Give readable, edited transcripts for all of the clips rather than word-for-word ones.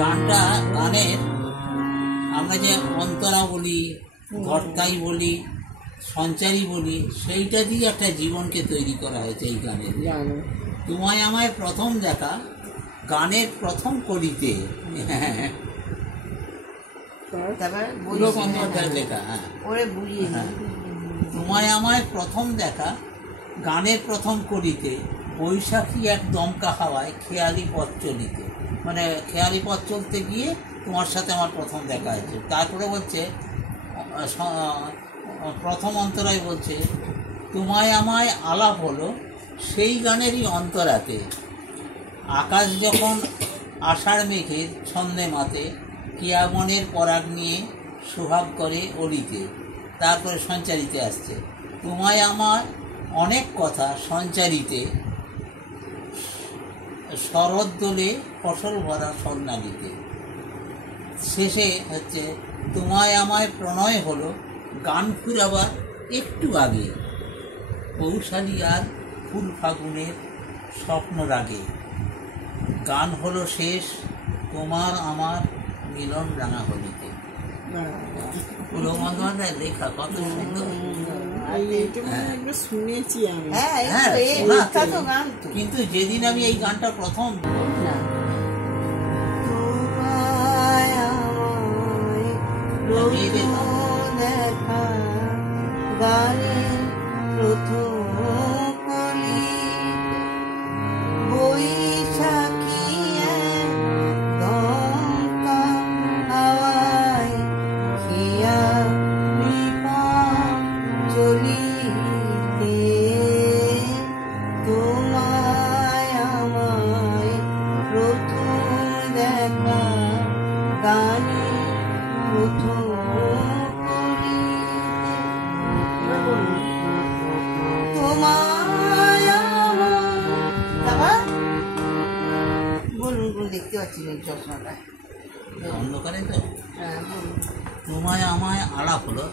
গানটা গানের আমরা যে অন্তরা বলি, ভর্তাই বলি, সঞ্চারী বলি, সেইটা দিয়ে একটা জীবনকে তৈরি করা হয়েছে এই গানের। তোমায় আমায় প্রথম দেখা গানের প্রথম কলিতে, লেখা। তোমায় আমায় প্রথম দেখা গানের প্রথম কলিতে, বৈশাখী এক দমকা হাওয়ায় খেয়ালি পথ চলিতে। মানে খেয়ালি পথ চলতে গিয়ে তোমার সাথে আমার প্রথম দেখা হয়েছে। তারপরে বলছে প্রথম অন্তরায় বলছে তোমায় আমায় আলাপ হলো সেই গানেরই অন্তরাতে, আকাশ যখন আষাঢ় মেঘের ছন্দে মাতে, কিয়া মনের পরাগ নিয়ে সোহাগ করে অলিতে। তারপরে সঞ্চারিতে আসছে তোমায় আমার অনেক কথা সঞ্চারিতে, শরৎ দোলে ফসল ভরা স্বর্ণালীতে। শেষে হচ্ছে তোমায় আমায় প্রণয় হলো গান ফুরাবার একটু আগে, পৌষালি আর ফুল ফাগুনের স্বপ্ন রাগে। গান হলো শেষ তোমার আমার মিলন রাঙা হলিতে। পুরো বন্দ্যোপাধ্যায়ের লেখা কত সুন্দর। শুনেছি আমি, কিন্তু যেদিন আমি এই গানটা প্রথম দেখতে পাচ্ছি চশমাটা অন্ধকারে তো। তোমায় আমায় আলাপ হলো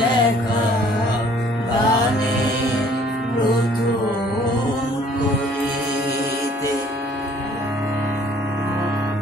দেখা।